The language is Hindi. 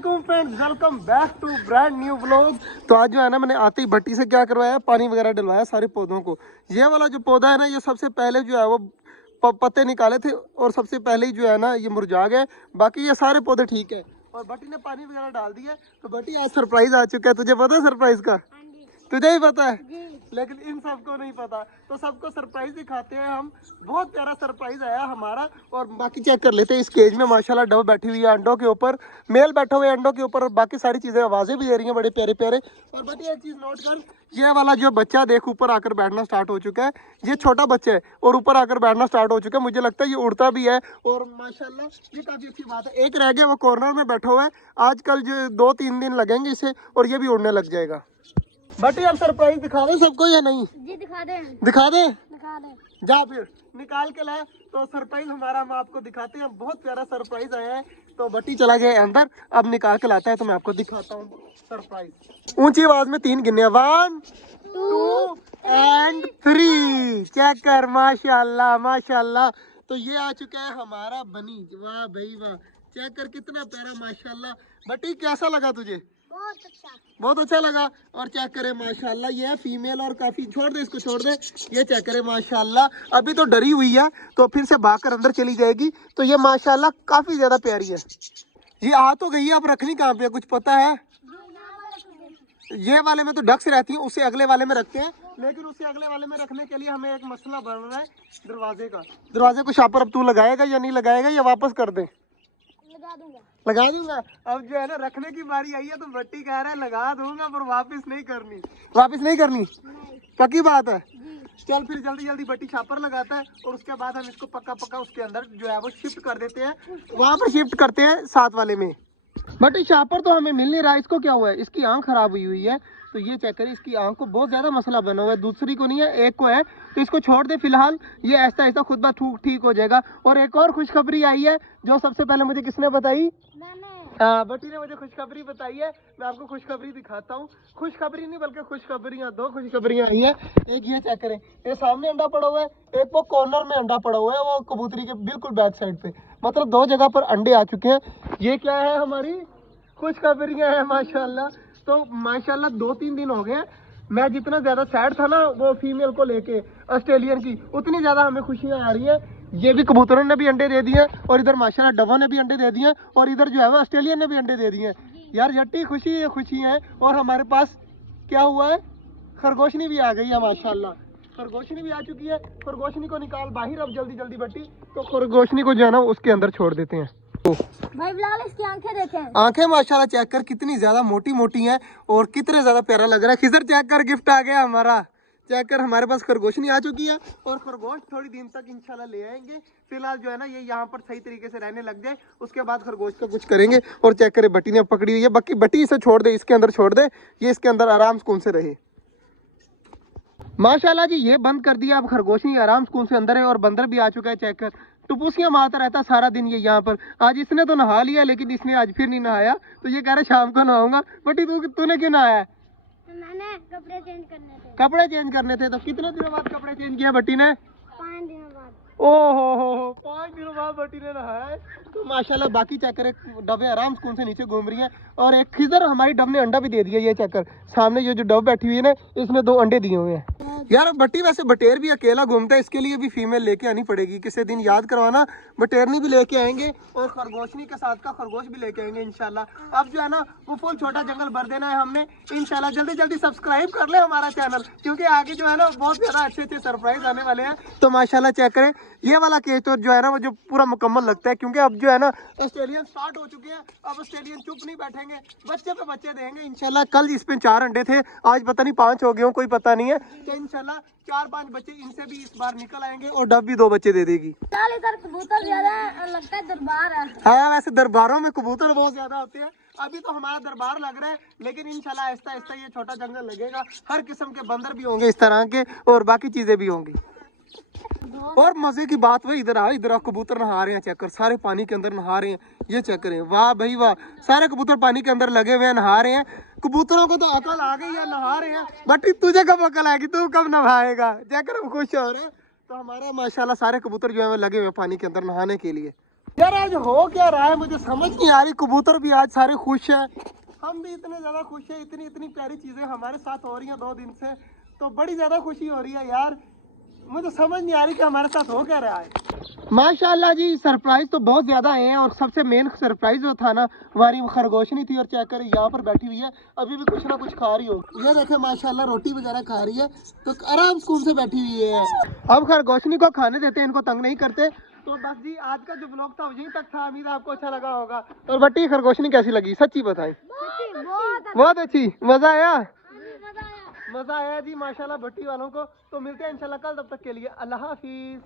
वालेकुम friends, welcome back to brand new vlog. तो आज जो है ना, मैंने आते ही भट्टी से क्या करवाया, पानी वगैरह डलवाया सारे पौधों को। ये वाला जो पौधा है ना, ये सबसे पहले जो है वो पत्ते निकाले थे और सबसे पहले ही जो है ना ये मुरझा गए। बाकी ये सारे पौधे ठीक है और भट्टी ने पानी वगैरह डाल दिया। तो भट्टी आज सरप्राइज आ चुका है, तुझे पता है सरप्राइज का? तुझे ही पता है, लेकिन इन सबको नहीं पता। तो सबको सरप्राइज दिखाते हैं हम। बहुत प्यारा सरप्राइज आया हमारा। और बाकी चेक कर लेते हैं। इस केज में माशाल्लाह डव बैठी हुई है अंडों के ऊपर, मेल बैठा हुआ है अंडों के ऊपर, और बाकी सारी चीजें आवाजें भी दे रही हैं बड़े प्यारे प्यारे। और बट एक चीज नोट कर, ये वाला जो बच्चा देख ऊपर आकर बैठना स्टार्ट हो चुका है। ये छोटा बच्चा है और ऊपर आकर बैठना स्टार्ट हो चुका है। मुझे लगता है ये उड़ता भी है और माशाल्लाह ये काफी अच्छी बात है। एक रह गया, वो कॉर्नर में बैठा हुआ है। आजकल जो 2-3 दिन लगेंगे इसे और ये भी उड़ने लग जाएगा। बटी अब सरप्राइज दिखा दे सबको या नहीं? जी दिखा दे। दिखा दे, दिखा दे। जा फिर निकाल के लाए। तो सरप्राइज हमारा हम आपको दिखाते हैं। बहुत प्यारा सरप्राइज आया है। तो बटी चला गया अंदर, अब निकाल के लाता है तो मैं आपको दिखाता हूँ सरप्राइज। ऊंची आवाज में 3 गिनने, 1 2 एंड 3। चेक कर, माशाल्लाह माशाल्लाह। तो ये आ चुका है हमारा बनी। वाह भाई वाह, चेक कर कितना प्यारा माशाल्लाह। बटी कैसा लगा तुझे? बहुत अच्छा। बहुत अच्छा लगा। और चेक करें माशाल्लाह, ये है फीमेल और काफी, छोड़ दे इसको, छोड़ दे। ये चेक करें माशाल्लाह, अभी तो डरी हुई है तो फिर से भागकर अंदर चली जाएगी। तो ये माशाल्लाह काफी ज्यादा प्यारी है। ये आ तो गई है, अब रखनी कहाँ पे है कुछ पता है? ये वाले में तो डक्स रहती है, उसे अगले वाले में रखते हैं। लेकिन उसे अगले वाले में रखने के लिए हमें एक मसला बन रहा है दरवाजे का। दरवाजे को शापर अब तू लगाएगा या नहीं लगाएगा, या वापस कर दे? लगा दूंगा। लगा दूंगा। अब जो है ना रखने की बारी आई है तो भट्टी कह रहा है लगा दूंगा पर वापस नहीं करनी। वापस नहीं करनी, पक्की बात है? चल फिर जल्दी जल्दी भट्टी छापर लगाता है और उसके बाद हम इसको पक्का पक्का उसके अंदर जो है वो शिफ्ट कर देते हैं। वहां पर शिफ्ट करते हैं साथ वाले में। भट्टी छापर तो हमें मिल नहीं रहा, इसको क्या हुआ है? इसकी आंख खराब हुई हुई है। तो ये चेक करें, इसकी आंख को बहुत ज्यादा मसला बना हुआ है। दूसरी को नहीं है, एक को है। तो इसको छोड़ दे फिलहाल, ये ऐसा ऐसा खुद ब ठीक हो जाएगा। और एक और खुशखबरी आई है जो सबसे पहले मुझे किसने बताई? मैंने। हाँ, बटी ने मुझे खुशखबरी बताई है। मैं आपको खुशखबरी दिखाता हूँ। खुशखबरी नहीं बल्कि खुशखबरियाँ, 2 खुशखबरियाँ आई है। एक ये चेक करें, ये सामने अंडा पड़ा हुआ है, एक वो कॉर्नर में अंडा पड़ा हुआ है, वो कबूतरी के बिल्कुल बैक साइड पे। मतलब 2 जगह पर अंडे आ चुके हैं। ये क्या है, हमारी खुशखबरियाँ हैं माशाल्लाह। तो माशाल्लाह 2-3 दिन हो गए। मैं जितना ज्यादा सैड था ना वो फीमेल को लेके ऑस्ट्रेलियन की, उतनी ज्यादा हमें खुशियां आ रही है। ये भी कबूतरों ने भी अंडे दे दिए और इधर माशाल्लाह डवों ने भी अंडे दे दिए और इधर जो है वो ऑस्ट्रेलियन ने भी अंडे दे दिए। यार जट्टी खुशी है। और हमारे पास क्या हुआ है, खरगोशनी भी आ गई है माशाल्लाह। खरगोशनी भी आ चुकी है। खरगोशनी को निकाल बाहर अब जल्दी जल्दी बट्टी। तो खरगोशनी को जो है ना उसके अंदर छोड़ देते हैं। भाई बिलाल इसकी आंखें देखें। आंखें माशाल्लाह चेक कर कितनी ज्यादा मोटी मोटी हैं और कितने ज्यादा प्यारा लग रहा है। खिजर चेक कर, गिफ्ट आ गया हमारा। चेक कर, हमारे पास खरगोशनी आ चुकी है और खरगोश थोड़ी दिन तक इंशाल्लाह ले आएंगे। फिलहाल जो है ना ये यहाँ पर सही तरीके से रहने लग जाए, उसके बाद खरगोश का कुछ करेंगे। और चेक करे, बट्टी ने पकड़ी हुई है। बाकी बट्टी इसे छोड़ दे, इसके अंदर छोड़ दे, ये इसके अंदर आराम सुकून से रहे। माशाल्लाह जी, ये बंद कर दिया। अब खरगोशनी आराम सुकून से अंदर है और बंदर भी आ चुका है। चेक कर, टुपुसियां मारता रहता सारा दिन ये यहाँ पर। आज इसने तो नहा लिया लेकिन इसने आज फिर नहीं नहाया, तो ये कह रहा शाम को नहाऊंगा। बटी तूने क्यों नहाया? मैंने कपड़े चेंज करने थे। कपड़े चेंज करने थे। तो कितने दिनों बाद कपड़े चेंज किया बटी ने? 5 दिनों बाद। ओहो, 5 दिनों बाद बटी ने नहाया है। तो माशाल्लाह बाकी चेक करे, डबे आराम सुकून से नीचे घूम रही हैं। और एक खिजर हमारी डब ने अंडा भी दे दिया। ये चेक कर, सामने ये जो डब बैठी हुई है ना, इसने 2 अंडे दिए हुए हैं। यार बट्टी वैसे बटेर भी अकेला घूमता है, इसके लिए भी फीमेल लेके आनी पड़ेगी। किसी दिन याद करवाना, बटेरनी भी लेके आएंगे और खरगोशनी के साथ का खरगोश भी लेके आएंगे इंशाल्लाह। अब जो है ना वो फुल छोटा जंगल भर देना है हमने इंशाल्लाह। जल्दी जल्दी सब्सक्राइब कर ले हमारा चैनल, क्योंकि आगे जो है ना बहुत ज्यादा अच्छे अच्छे सरप्राइज आने वाले हैं। तो माशाल्लाह चेक करें, ये वाला केस तो जो है ना वो जो पूरा मुकम्मल लगता है, क्योंकि अब जो है ना ऑस्ट्रेलियन स्टार्ट हो चुके हैं। अब ऑस्ट्रेलियन चुप नहीं बैठेंगे, बच्चे पे बच्चे देंगे इंशाल्लाह। कल इसमें 4 अंडे थे, आज पता नहीं 5 हो गए हो, कोई पता नहीं है। तो इंशाल्लाह 4-5 बच्चे इनसे भी इस बार निकल आएंगे और डब भी 2 बच्चे दे देगी। बिलाल इधर कबूतर ज्यादा है और लगता है दरबार है। हाँ, वैसे दरबारों में कबूतर बहुत ज्यादा होते हैं। अभी तो हमारा दरबार लग रहा है, लेकिन इंशाल्लाह आहिस्ता आहिस्ता ये छोटा जंगल लगेगा। हर किस्म के बंदर भी होंगे इस तरह के और बाकी चीजें भी होंगी। और मजे की बात वही, इधर आओ, कबूतर नहा रहे हैं। चेक कर, सारे पानी के अंदर नहा रहे हैं। ये चेक करें, वाह भाई वाह, सारे कबूतर पानी के अंदर लगे हुए हैं, नहा रहे हैं। कबूतरों को तो अकल आ गई है, नहा रहे हैं। बट तुझे कब अकल आएगी, तू कब नहाएगा? चेक कर, खुश हो रहे हैं। तो हमारा माशाल्लाह सारे कबूतर जो है वो लगे हुए पानी के अंदर नहाने के लिए। यार आज हो क्या रहा है मुझे समझ नहीं आ रही। कबूतर भी आज सारे खुश हैं, हम भी इतने ज्यादा खुश हैं। इतनी इतनी प्यारी चीजें हमारे साथ हो रही हैं 2 दिन से, तो बड़ी ज्यादा खुशी हो रही है यार। मुझे समझ नहीं आ रही कि हमारे साथ हो क्या रहा है। माशाल्लाह जी, सरप्राइज तो बहुत ज्यादा आए हैं और सबसे मेन सरप्राइज जो था ना, हमारी खरगोशनी थी। और चेक करें यहाँ पर बैठी हुई है, अभी भी कुछ ना कुछ खा रही हो। ये देखे माशाल्लाह रोटी वगैरह खा रही है, तो आराम सुकून से बैठी हुई है। अब खरगोशनी को खाने देते हैं, इनको तंग नहीं करते। तो बस जी आज का जो ब्लॉग था यहीं तक था। उम्मीद है आपको अच्छा लगा होगा। और बट्टी खरगोशनी कैसी लगी सच्ची बताएं? बहुत अच्छी, मजा आया। मजा आया जी माशाल्लाह भट्टी वालों को। तो मिलते हैं इंशाल्लाह कल, तब तक के लिए अल्लाह हाफिज।